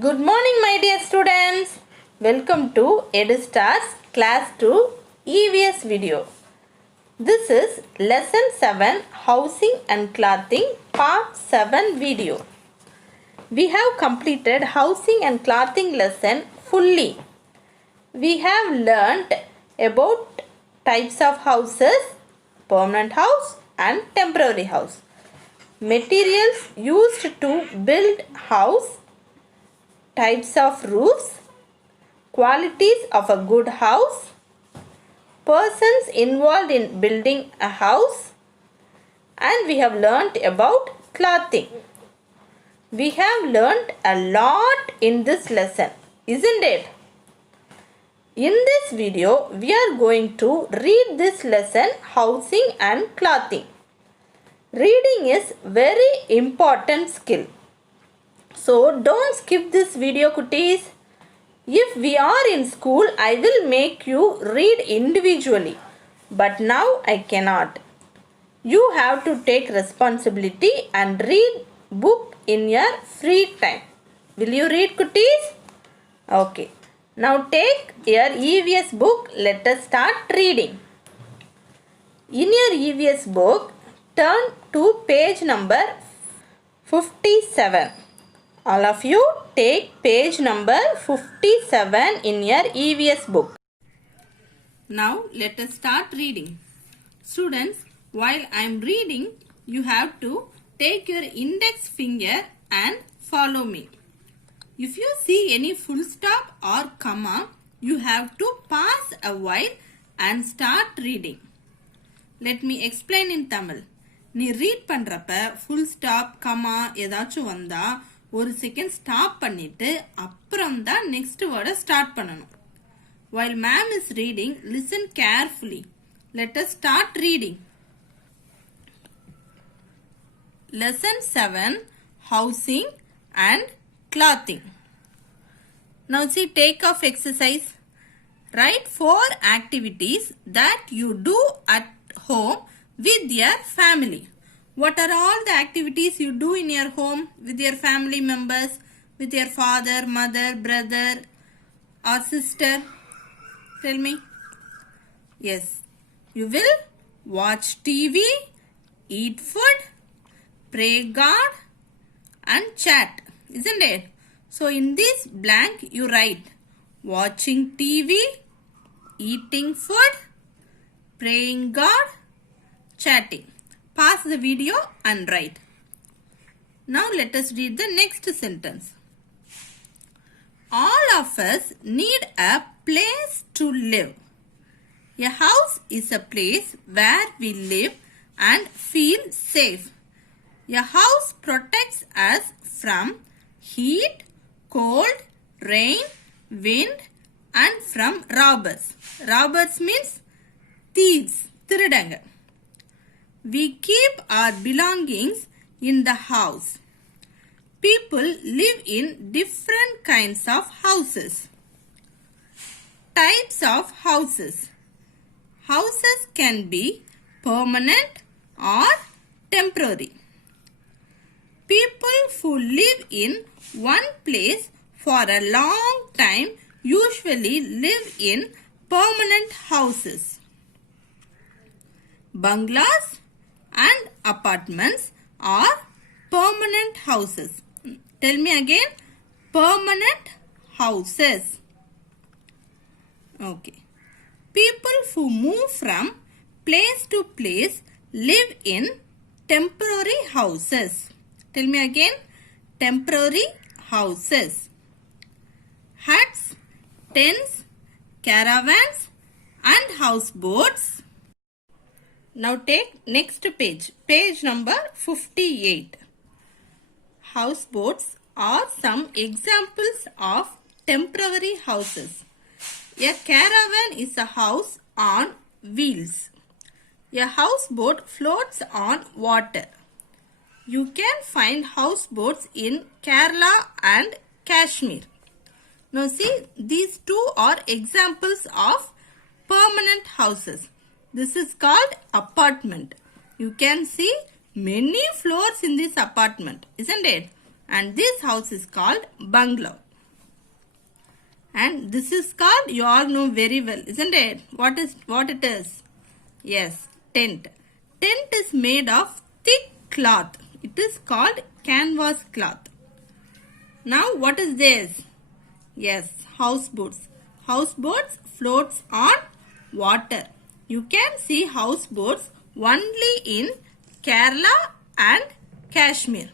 Good morning, my dear students. Welcome to EduStars Class 2 EVS video. This is Lesson 7 Housing and Clothing Part 7 video. We have completed Housing and Clothing lesson fully. We have learnt about types of houses, permanent house and temporary house. Materials used to build house, types of roofs, qualities of a good house, persons involved in building a house, and we have learnt about clothing. We have learnt a lot in this lesson, isn't it? In this video, we are going to read this lesson, Housing and Clothing. Reading is very important skill. So don't skip this video, cuties. If we are in school, I will make you read individually. But now I cannot. You have to take responsibility and read book in your free time. Will you read, cuties? Okay. Now take your EVS book. Let us start reading. In your EVS book, turn to page number 57. All of you take page number 57 in your EVS book. Now let us start reading. Students, while I am reading, you have to take your index finger and follow me. If you see any full stop or comma, you have to pause a while and start reading. Let me explain in Tamil. நீ read பண்றப்ப full stop, comma ஏதாச்சும் வந்தா ஒரு second stop பண்ணிட்டு அப்புறம் தான் next வேர்டை start பண்ணணும். While ma'am is reading, listen carefully. Let us start reading. Lesson 7 Housing and Clothing. Now see, take off exercise. Write 4 activities that you do at home with your family. What are all the activities you do in your home with your family members, with your father, mother, brother or sister? Tell me. Yes, you will watch TV, eat food, pray God and chat, isn't it? So in this blank you write watching TV, eating food, praying God, chatting. Pause the video and write. Now let us read the next sentence. All of us need a place to live. A house is a place where we live and feel safe. A house protects us from heat, cold, rain, wind and from robbers. Robbers means thieves, திருடங்க. We keep our belongings in the house. People live in different kinds of houses. Types of houses. Houses can be permanent or temporary. People who live in one place for a long time usually live in permanent houses. Bungalows and apartments are permanent houses. Tell me again. Permanent houses. Okay. People who move from place to place live in temporary houses. Tell me again. Temporary houses. Huts, tents, caravans and houseboats. Now take next page. Page number 58. Houseboats are some examples of temporary houses. A caravan is a house on wheels. A houseboat floats on water. You can find houseboats in Kerala and Kashmir. Now see, these two are examples of permanent houses. This is called apartment. You can see many floors in this apartment, isn't it? and this house is called bungalow. And this is called, you all know very well, isn't it? What it is? Yes, tent. Tent is made of thick cloth. It is called canvas cloth. Now what is this? Yes, houseboats. Houseboats floats on water. You can see houseboats only in Kerala and Kashmir.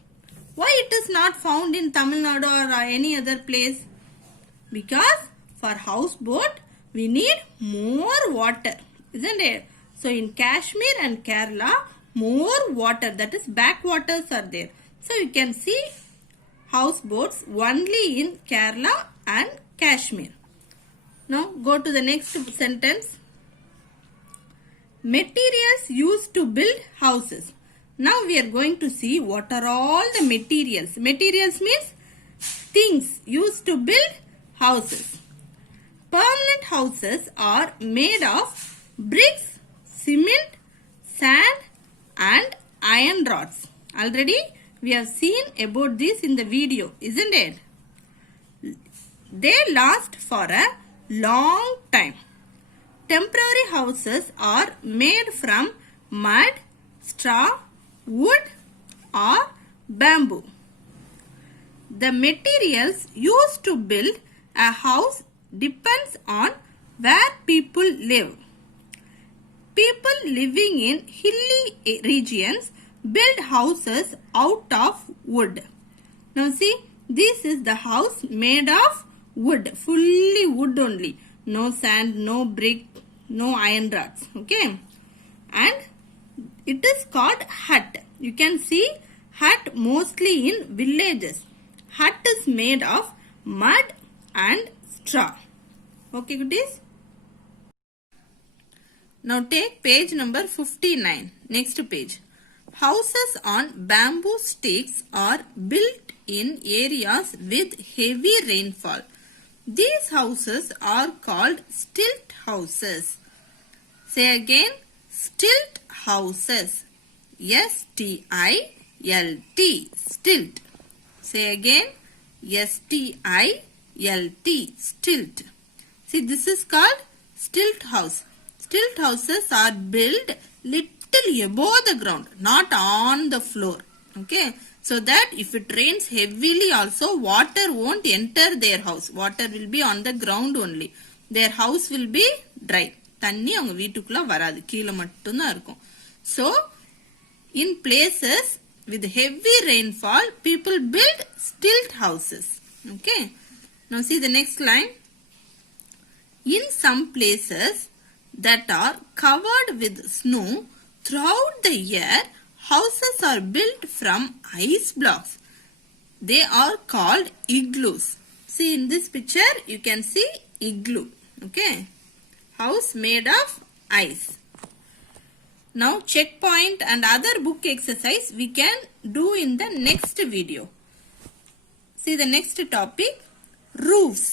Why it is not found in Tamil Nadu or any other place? Because for houseboat we need more water, isn't it? So in Kashmir and Kerala, more water, that is backwaters are there. So you can see houseboats only in Kerala and Kashmir. Now go to the next sentence. Materials used to build houses. Now we are going to see what are all the materials. Materials means things used to build houses. Permanent houses are made of bricks, cement, sand and iron rods. Already we have seen about this in the video, isn't it? They last for a long time. Temporary houses are made from mud, straw, wood or bamboo. The materials used to build a house depends on where people live. People living in hilly regions build houses out of wood. Now see, this is the house made of wood, fully wood only. No sand, no brick, no iron rods. Okay. And it is called hut. You can see hut mostly in villages. Hut is made of mud and straw. Okay, goodies? Now take page number 59. Next page. Houses on bamboo sticks are built in areas with heavy rainfall. These houses are called stilt houses. Say again, stilt houses. S-T-I-L-T, stilt. Say again, S-T-I-L-T, stilt. See, this is called stilt house. Stilt houses are built little above the ground, not on the floor. Okay, so that if it rains heavily also, water won't enter their house. Water will be on the ground only. Their house will be dry. தண்ணி அவங்க வீட்டுக்குள்ள வராது, கீழே மட்டும் தான் இருக்கும். So in places with heavy rainfall, people build stilt houses. Okay, now see the next line. In some places that are covered with snow, throughout the year, houses are built from ice blocks. They are called igloos. See, in this picture, you can see igloo. Okay, house made of ice. Now, checkpoint and other book exercise we can do in the next video. See the next topic, roofs.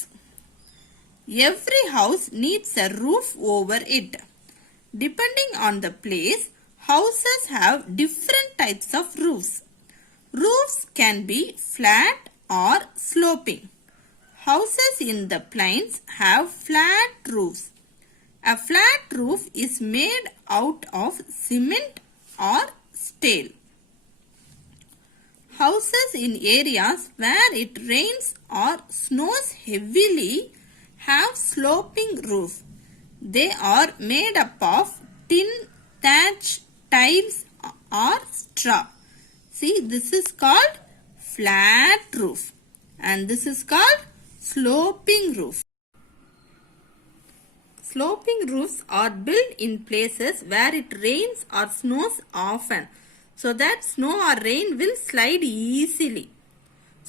Every house needs a roof over it. Depending on the place, houses have different types of roofs. Roofs can be flat or sloping. Houses in the plains have flat roofs. A flat roof is made out of cement or steel. Houses in areas where it rains or snows heavily have sloping roof. They are made up of tin, thatch, tiles or straw. See, this is called flat roof and this is called sloping roof. Sloping roofs are built in places where it rains or snows often, so that snow or rain will slide easily,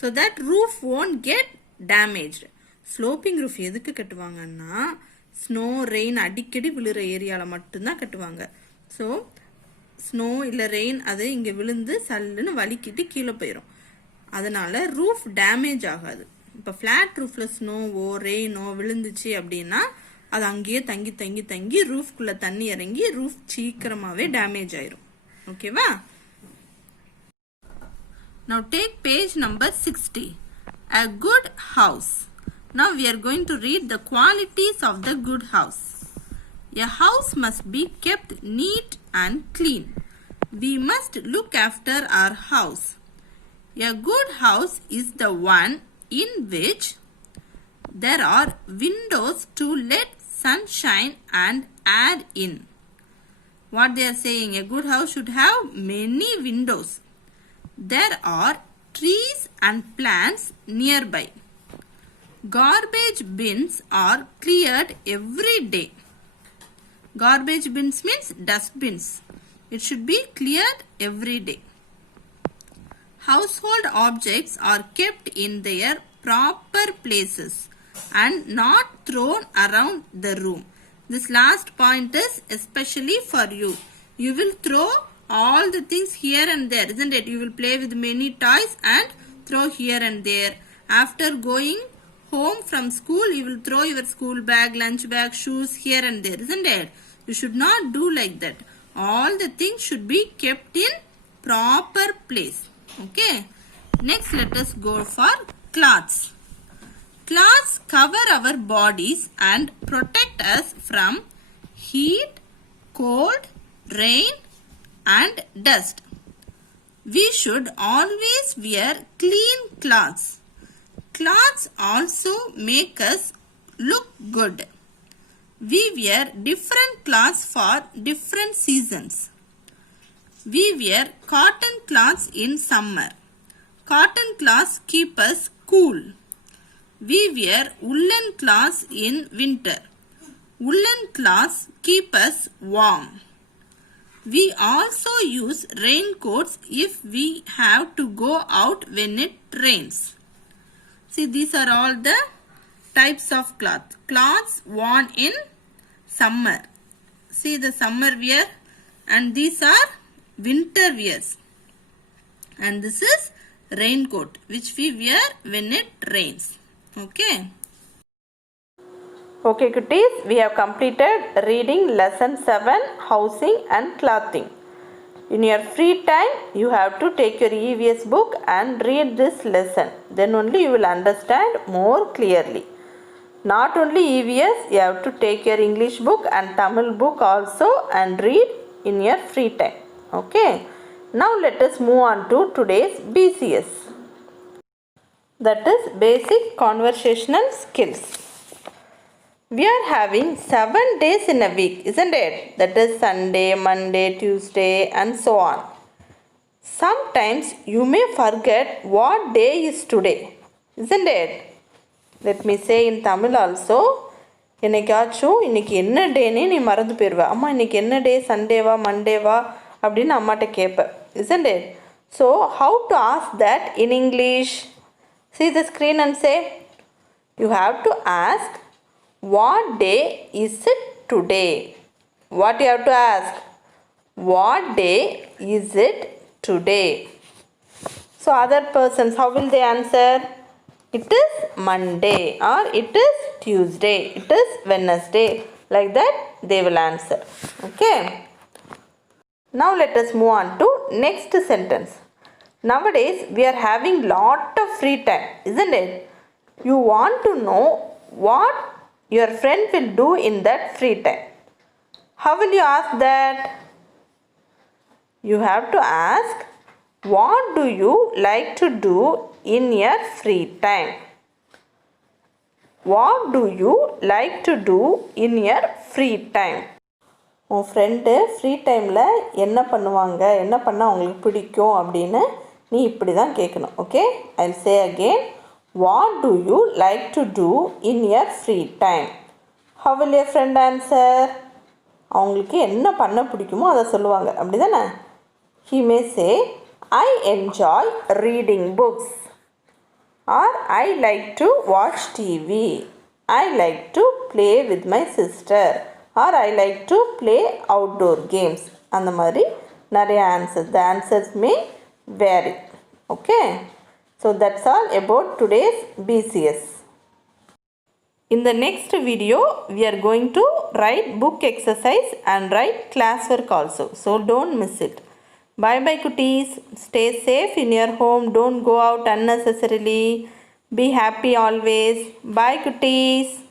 so that roof won't get damaged. Sloping roof எதுக்கு கட்டுவாங்கன்னா snow rain அடிக்கடி விழுற ஏரியாவில் மட்டும்தான் கட்டுவாங்க. So snow இல்லை rain அது இங்கே விழுந்து சல்லுன்னு வலிக்கிட்டு கீழே போயிடும். அதனால ரூஃப் டேமேஜ் ஆகாது. இப்போ ஃப்ளாட் ரூஃபில் ஸ்னோவோ ரெயினோ விழுந்துச்சு அப்படின்னா அது அங்கேயே தங்கி தங்கி தங்கி ரூஃப்குள்ளே தண்ணி இறங்கி ரூஃப் சீக்கிரமாகவே டேமேஜ் ஆயிரும். ஓகேவா? Now take page number 60. A good house. Now we are going to read the qualities of the good house. A house must be kept neat and clean. We must look after our house. A good house is the one in which there are windows to let sunshine and air in. What they are saying, a good house should have many windows. There are trees and plants nearby. Garbage bins are cleared every day. Garbage bins means dustbins. It should be cleared every day. Household objects are kept in their proper places and not thrown around the room. This last point is especially for you. You will throw all the things here and there, isn't it? You will play with many toys and throw here and there. After going home from school, you will throw your school bag, lunch bag, shoes here and there, isn't it? You should not do like that. All the things should be kept in proper place. Okay. Next, let us go for clothes. Clothes cover our bodies and protect us from heat, cold, rain, and dust. We should always wear clean clothes. Clothes also make us look good. We wear different clothes for different seasons. We wear cotton cloths in summer. Cotton cloths keep us cool. We wear woolen cloths in winter. Woolen cloths keep us warm. We also use raincoats if we have to go out when it rains. See, these are all the types of cloth. Cloths worn in summer. See the summer wear, and these are winter wears. And this is raincoat which we wear when it rains. Okay. Okay, kitties, we have completed reading lesson 7, housing and clothing. In your free time, you have to take your EVS book and read this lesson. Then only you will understand more clearly. Not only EVS, you have to take your English book and Tamil book also and read in your free time. Okay. Now let us move on to today's BCS. That is basic conversational skills. We are having 7 days in a week, isn't it? That is Sunday, Monday, Tuesday, and so on. Sometimes you may forget what day is today, isn't it? Let me say in Tamil also. என்னைக்காச்சும் இன்னைக்கு என்ன டேனே நீ மறந்து போயிடுவ. அம்மா இன்னைக்கு என்ன டே, சண்டேவா மண்டேவா அப்படின்னு அம்மாட்ட கேட்பேன், isn't it? So how to ask that in English? See the screen and say, you have to ask, what day is it today? What you have to ask? What day is it today? So other persons, how will they answer? It is Monday, or it is Tuesday, it is Wednesday. Like that they will answer. Okay. Now let us move on to next sentence. Nowadays we are having lot of free time, isn't it? You want to know what your friend will do in that free time. How will you ask that? You have to ask, what do you like to do in your free time? What do you like to do in your free time? உன் friend free டைமில் என்ன பண்ணுவாங்க, என்ன பண்ணால் அவங்களுக்கு பிடிக்கும் அப்படின்னு நீ இப்படி தான் கேட்கணும். Okay, I will say again, what do you like to do in your free time? How will your friend answer? அவங்களுக்கு என்ன பண்ண பிடிக்குமோ அதை சொல்லுவாங்க, அப்படி தானே? He may say, I enjoy reading books, or I like to watch TV, I like to play with my sister, or I like to play outdoor games. அந்த மாதிரி நிறைய answers. The answers may vary. Okay. So that's all about today's BCS. In the next video, we are going to write book exercise and write classwork also. So don't miss it. Bye bye, cuties. Stay safe in your home. Don't go out unnecessarily. Be happy always. Bye, cuties.